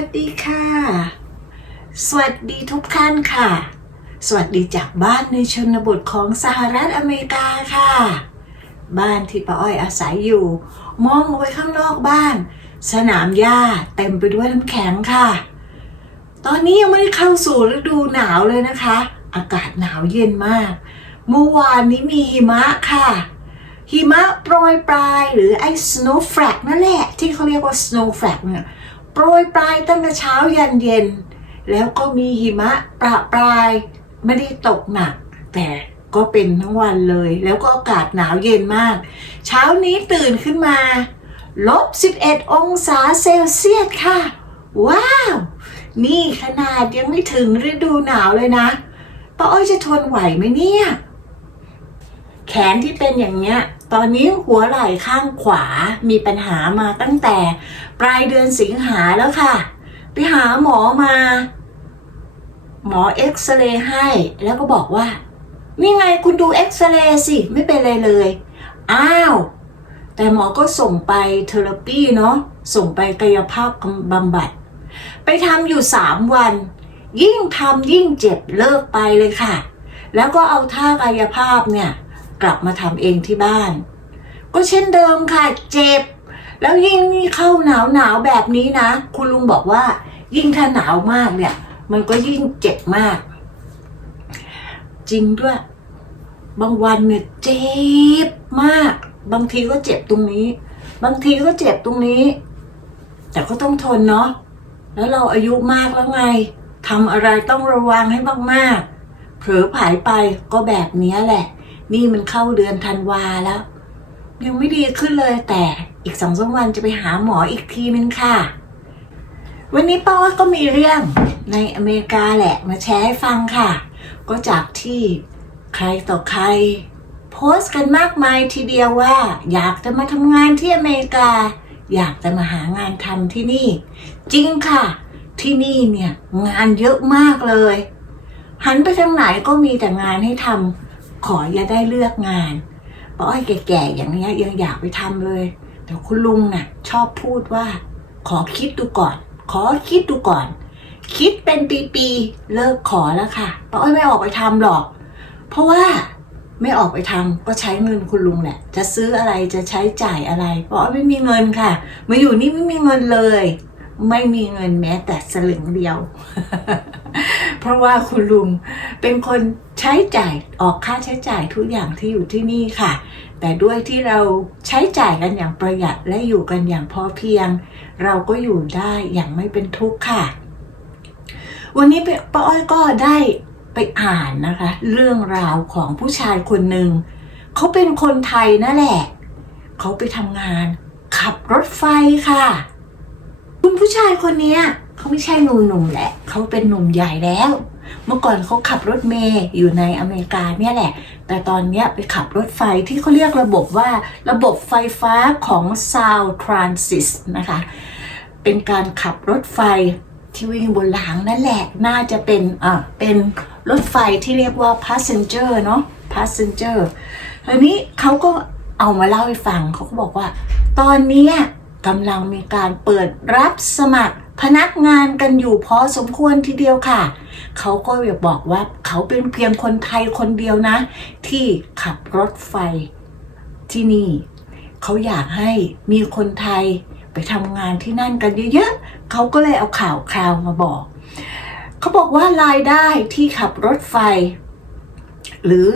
สวัสดีค่ะ สวัสดีทุกท่านค่ะ สวัสดีจากบ้านในชนบทของสหรัฐอเมริกาค่ะ บ้านที่ป้าอ้อยอาศัยอยู่ มองออกไปข้างนอกบ้าน สนามหญ้าเต็มไปด้วยน้ำแข็งค่ะ ตอนนี้ยังไม่ได้เข้าสู่ฤดูหนาวเลยนะคะ อากาศหนาวเย็นมาก เมื่อวานนี้มีหิมะค่ะ หิมะโปรยปลายหรือไอ้ snow flake นั่นแหละ ที่เขาเรียกว่า snow flake เนี่ย ปรยปลายตั้งแต่เช้ายันเย็น แล้วก็มีหิมะประปรายไม่ได้ตกหนัก แต่ก็เป็นทั้งวันเลย แล้วก็อากาศหนาวเย็นมาก เช้านี้ตื่นขึ้นมา ลบ 11 องศาเซลเซียสค่ะ ว้าว นี่ขนาดยังไม่ถึงฤดูหนาวเลยนะป้าอ้อยจะทนไหวไหมเนี่ย แขนที่เป็นอย่างเนี้ย ตอนนี้หัวไหล่ข้างขวามีปัญหามาตั้งแต่ปลายเดือนสิงหาแล้วค่ะ ไปหาหมอมา หมอเอ็กซเรย์ให้ แล้วก็บอกว่า นี่ไงคุณดูเอ็กซเรย์สิ ไม่เป็นไรเลย อ้าว แต่หมอก็ส่งไปเทอราปีเนาะ ส่งไปกายภาพบำบัด ไปทำอยู่สามวัน ยิ่งทำยิ่งเจ็บเลิกไปเลยค่ะ แล้วก็เอาท่ากายภาพเนี่ย กลับมาทำเองที่บ้าน ก็เช่นเดิมค่ะ เจ็บ แล้วยิ่งเข้าหนาวหนาวแบบนี้นะ คุณลุงบอกว่า ยิ่งถ้าหนาวมากเนี่ย มันก็ยิ่งเจ็บมาก จริงด้วย บางวันเนี่ยเจ็บมาก บางทีก็เจ็บตรงนี้ บางทีก็เจ็บตรงนี้ แต่ก็ต้องทนเนาะแล้วเราอายุมากแล้วไงทำอะไรต้องระวังให้มากๆเผลอผายไปก็แบบนี้แหละ นี่มันเข้าเดือนธันวาแล้ว ยังไม่ดีขึ้นเลยแต่อีกสองสามวันจะไปหาหมออีกทีนึงค่ะ วันนี้ป้าว่าก็มีเรื่องในอเมริกาแหละมาแชร์ให้ฟังค่ะ ก็จากที่ใครต่อใคร โพสต์กันมากมายทีเดียวว่า อยากจะมาทำงานที่อเมริกา อยากจะมาหางานทำที่นี่ จริงค่ะ ที่นี่เนี่ยงานเยอะมากเลย หันไปทางไหนก็มีแต่งานให้ทำ ขออย่าได้เลือกงานป้าอ้อยแก่ๆอย่างเนี้ยยังอยากไปทำเลย แต่คุณลุงน่ะ ชอบพูดว่า ขอคิดดูก่อน ขอคิดดูก่อน คิดเป็นปีๆเลิกขอแล้วค่ะป้าอ้อยไม่ออกไปทำหรอก เพราะว่าไม่ออกไปทำก็ใช้เงินคุณลุงแหละ จะซื้ออะไรจะใช้จ่ายอะไรป้าอ้อยไม่มีเงินค่ะมาอยู่นี่ไม่มีเงินเลย ไม่มีเงินแม้แต่สลึงเดียว ราะว่าคุณลุงเป็นคนใช้จ่ายออกค่าใช้จ่ายทุกอย่างที่อยู่ที่นี่ค่ะ แต่ด้วยที่เราใช้จ่ายกันอย่างประหยัดและอยู่กันอย่างพอเพียง เราก็อยู่ได้อย่างไม่เป็นทุกข์ค่ะ วันนี้ป้าอ้อยก็ได้ไปอ่านนะคะ เรื่องราวของผู้ชายคนหนึ่งเขาเป็นคนไทยนั่นแหละเขาไปทำงาน ขับรถไฟค่ะ คุณผู้ชายคนนี้ เขาไม่ใช่หนุ่มๆแหละเขาเป็นหนุ่มใหญ่แล้ว เมื่อก่อนเขาขับรถเมย์อยู่ในอเมริกาเนี่ยแหละ แต่ตอนนี้ไปขับรถไฟที่เขาเรียกระบบว่าระบบไฟฟ้าของ Sound Transit นะคะ เป็นการขับรถไฟที่วิ่งบนรางนั่นแหละ น่าจะเป็นอ่าเป็นรถไฟที่เรียกว่า passenger เนาะ passenger ทีนี้เขาก็เอามาเล่าให้ฟังเขาก็บอกว่า ตอนนี้กำลังมีการเปิดรับสมัคร พนักงานกันอยู่พอสมควรทีเดียวค่ะ เขาก็อยากบอกว่าเขาเป็นเพียงคนไทยคนเดียวนะ ที่ขับรถไฟที่นี่ เขาอยากให้มีคนไทยไปทำงานที่นั่นกันเยอะๆ เขาก็เลยเอาข่าวคราวมาบอก เขาบอกว่ารายได้ที่ขับรถไฟ หรือ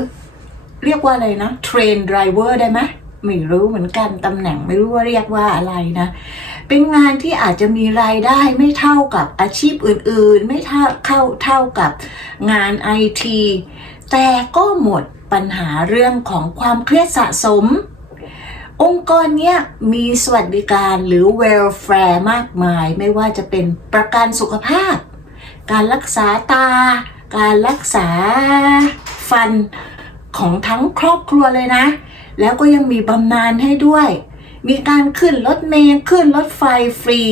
เรียกว่าอะไรนะเทรนไดรเวอร์ได้ไหมไม่รู้เหมือนกันตำแหน่งไม่รู้ว่าเรียกว่าอะไรนะ เป็นงานที่อาจจะมีรายได้ไม่เท่ากับอาชีพอื่นๆ ไม่เท่าเข้าเท่ากับงานไอทีแต่ก็หมดปัญหาเรื่องของความเครียดสะสม องค์กรเนี้ยมีสวัสดิการหรือ welfare มากมาย ไม่ว่าจะเป็นประกันสุขภาพ การรักษาตา การรักษาฟันของทั้งครอบครัวเลยนะ แล้วก็ยังมีบำนาญให้ด้วย มีการขึ้นรถเมล์ขึ้นรถไฟฟรี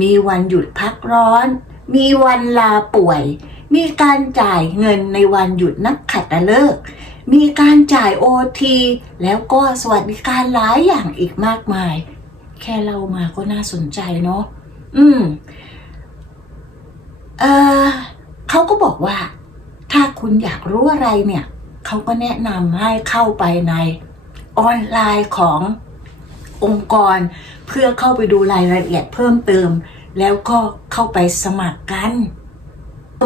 มีวันหยุดพักร้อน มีวันลาป่วย มีการจ่ายเงินในวันหยุดนักขัตฤกษ์มีการจ่ายโอทีแล้วก็สวัสดิการหลายอย่างอีกมากมาย แค่เรามาก็น่าสนใจเนาะอืมเออเขาก็บอกว่า ถ้าคุณอยากรู้อะไรเนี่ย เขาก็แนะนำให้เข้าไปในออนไลน์ของ องค์กร เพื่อเข้าไปดูรายละเอียดเพิ่มเติม แล้วก็เข้าไปสมัครกัน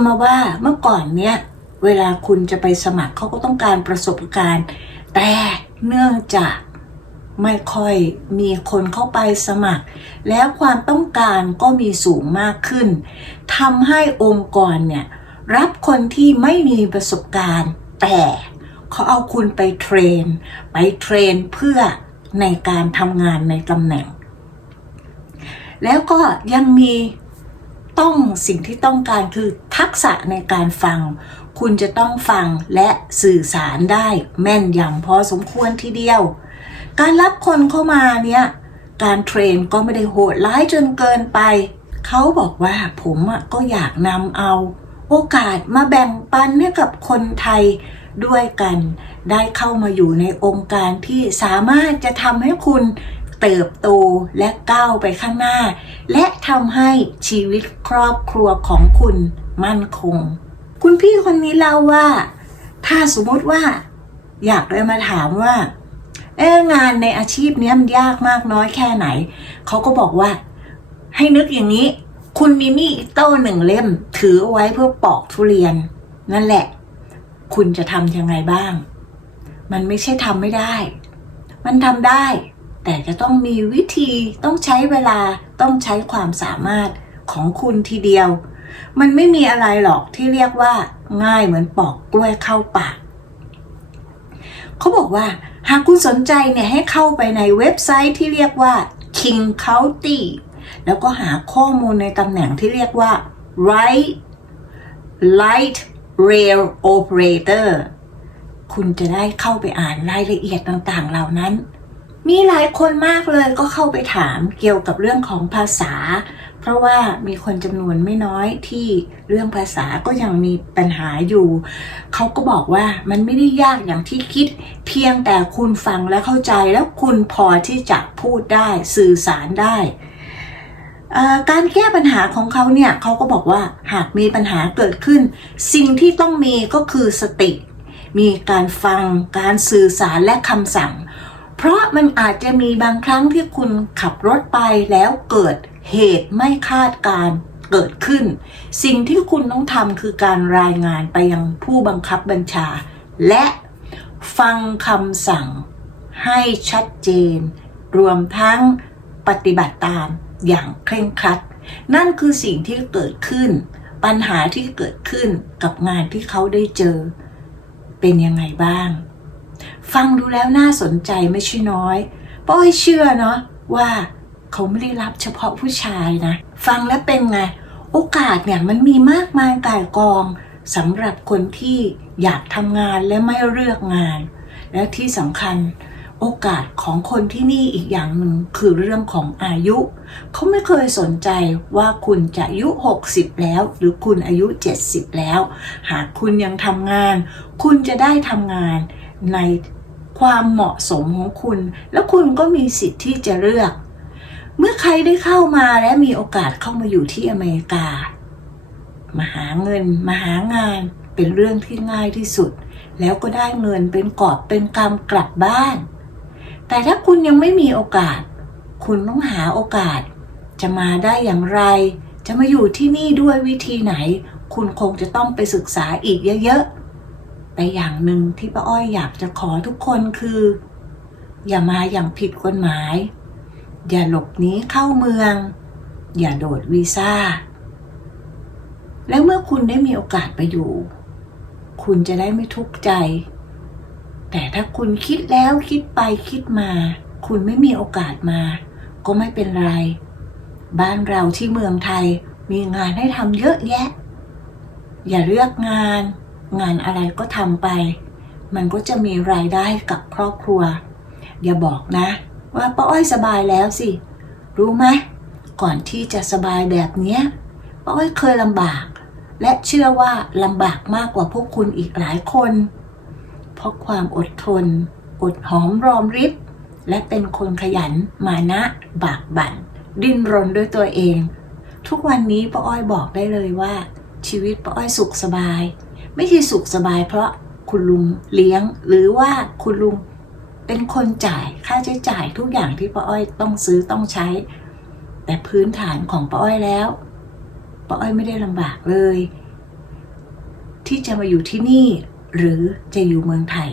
มาว่าเมื่อก่อนเนี่ยเวลาคุณจะไปสมัครเขาก็ต้องการประสบการณ์ แต่เนื่องจากไม่ค่อยมีคนเข้าไปสมัคร แล้วความต้องการก็มีสูงมากขึ้นทำให้องค์กรเนี่ยรับคนที่ไม่มีประสบการณ์ แต่เขาเอาคุณไปเทรน ไปเทรนเพื่อ ในการทำงานในตำแหน่ง แล้วก็ยังมีต้องสิ่งที่ต้องการคือทักษะในการฟัง คุณจะต้องฟังและสื่อสารได้แม่นยำพอสมควรทีเดียว การรับคนเข้ามาเนี่ยการเทรนก็ไม่ได้โหดร้ายจนเกินไป เขาบอกว่าผมอะก็อยากนำเอา โอกาสมาแบ่งปันให้กับคนไทย ด้วยกันได้เข้ามาอยู่ในองค์การที่สามารถจะทำให้คุณเติบโตและก้าวไปข้างหน้า และทำให้ชีวิตครอบครัวของคุณมั่นคง คุณพี่คนนี้เล่าว่า ถ้าสมมติว่า อยากเลยมาถามว่าเอ๊ะงานในอาชีพนี้ยมันยากมากน้อยแค่ไหน เขาก็บอกว่า ให้นึกอย่างนี้ คุณมีมีดอิโต้หนึ่งเล่ม ถือเอาไว้เพื่อปอกทุเรียน นั่นแหละ คุณจะทำยังไงบ้าง มันไม่ใช่ทำไม่ได้ มันทำได้ แต่จะต้องมีวิธีต้องใช้เวลาต้องใช้ความสามารถของคุณทีเดียว มันไม่มีอะไรหรอกที่เรียกว่า ง่ายเหมือนปอกกล้วยเข้าปากเขาบอกว่า หากคุณสนใจเนี่ยให้เข้าไปในเว็บไซต์ที่เรียกว่า King County แล้วก็หาข้อมูลในตำแหน่งที่เรียกว่า Right Light Rail Operator คุณจะได้เข้าไปอ่านรายละเอียดต่างๆ เหล่านั้น มีหลายคนมากเลยก็เข้าไปถามเกี่ยวกับเรื่องของภาษา เพราะว่ามีคนจำนวนไม่น้อยที่เรื่องภาษาก็ยังมีปัญหาอยู่ เขาก็บอกว่ามันไม่ได้ยากอย่างที่คิด เพียงแต่คุณฟังและเข้าใจแล้วคุณพอที่จะพูดได้สื่อสารได้ การแก้ปัญหาของเขาเนี่ยเขาก็บอกว่าหากมีปัญหาเกิดขึ้น สิ่งที่ต้องมีก็คือสติ มีการฟังการสื่อสารและคำสั่ง เพราะมันอาจจะมีบางครั้งที่คุณขับรถไปแล้วเกิดเหตุไม่คาดการเกิดขึ้น สิ่งที่คุณต้องทำคือการรายงานไปยังผู้บังคับบัญชา และฟังคำสั่งให้ชัดเจน รวมทั้งปฏิบัติตาม อย่างเคร่งครัด นั่นคือสิ่งที่เกิดขึ้น ปัญหาที่เกิดขึ้นกับงานที่เขาได้เจอ เป็นยังไงบ้าง ฟังดูแล้วน่าสนใจไม่ใช่น้อยป้อยเชื่อเนาะว่าเขาไม่ได้รับเฉพาะผู้ชายนะ ฟังแล้วเป็นไง โอกาสเนี่ยมันมีมากมายก่ายกองสำหรับคนที่อยากทำงานและไม่เลือกงาน และที่สำคัญ โอกาสของคนที่นี่อีกอย่างหนึ่งคือเรื่องของอายุ เขาไม่เคยสนใจว่าคุณจะอายุ 60 แล้ว หรือคุณอายุ 70 แล้ว หากคุณยังทำงาน คุณจะได้ทำงานในความเหมาะสมของคุณ แล้วคุณก็มีสิทธิ์ที่จะเลือก เมื่อใครได้เข้ามาและมีโอกาสเข้ามาอยู่ที่อเมริกา มาหาเงินมาหางานเป็นเรื่องที่ง่ายที่สุด แล้วก็ได้เงินเป็นกอบเป็นกำกลับบ้าน แต่ถ้าคุณยังไม่มีโอกาส คุณต้องหาโอกาส จะมาได้อย่างไร จะมาอยู่ที่นี่ด้วยวิธีไหน คุณคงจะต้องไปศึกษาอีกเยอะๆ แต่อย่างหนึ่งที่ป้าอ้อยอยากจะขอทุกคนคือ อย่ามาอย่างผิดกฎหมาย อย่าหลบหนีเข้าเมือง อย่าโดดวีซ่า แล้วเมื่อคุณได้มีโอกาสไปอยู่ คุณจะได้ไม่ทุกข์ใจ แต่ถ้าคุณคิดแล้วคิดไปคิดมา คุณไม่มีโอกาสมา ก็ไม่เป็นไร บ้านเราที่เมืองไทยมีงานให้ทำเยอะแยะ อย่าเลือกงาน งานอะไรก็ทำไป มันก็จะมีรายได้กับครอบครัว อย่าบอกนะ ว่าป้าอ้อยสบายแล้วสิ รู้ไหมก่อนที่จะสบายแบบเนี้ยป้าอ้อยเคยลำบาก และเชื่อว่าลำบากมากกว่าพวกคุณอีกหลายคน ราะความอดทน อดหอมรอมริบ และเป็นคนขยัน มานะ บากบั่น ดิ้นรนด้วยตัวเอง ทุกวันนี้ป้าอ้อยบอกได้เลยว่า ชีวิตป้าอ้อยสุขสบาย ไม่ใช่สุขสบายเพราะคุณลุงเลี้ยง หรือว่าคุณลุงเป็นคนจ่ายค่าใช้จ่ายทุกอย่างที่ป้าอ้อยต้องซื้อต้องใช้ แต่พื้นฐานของป้าอ้อยแล้วป้าอ้อยไม่ได้ลำบากเลย ที่จะมาอยู่ที่นี่ หรือจะอยู่เมืองไทย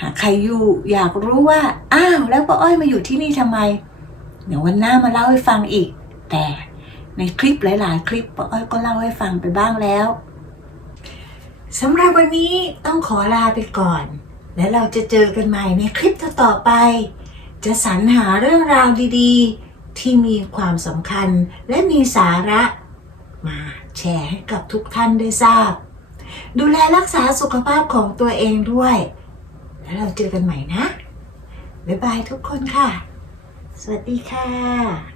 หากใครอยู่อยากรู้ว่า อ้าวแล้วป้าอ้อยมาอยู่ที่นี่ทำไม เดี๋ยววันหน้ามาเล่าให้ฟังอีก แต่ในคลิปหลาย ๆ คลิปป้าอ้อยก็เล่าให้ฟังไปบ้างแล้วสำหรับวันนี้ต้องขอลาไปก่อน และเราจะเจอกันใหม่ในคลิปต่อๆไป จะสรรหาเรื่องราวดีๆ ที่มีความสำคัญและมีสาระ มาแชร์ให้กับทุกท่านได้ทราบ ดูแลรักษาสุขภาพของตัวเองด้วย แล้วเราเจอกันใหม่นะ บ๊ายบายทุกคนค่ะ สวัสดีค่ะ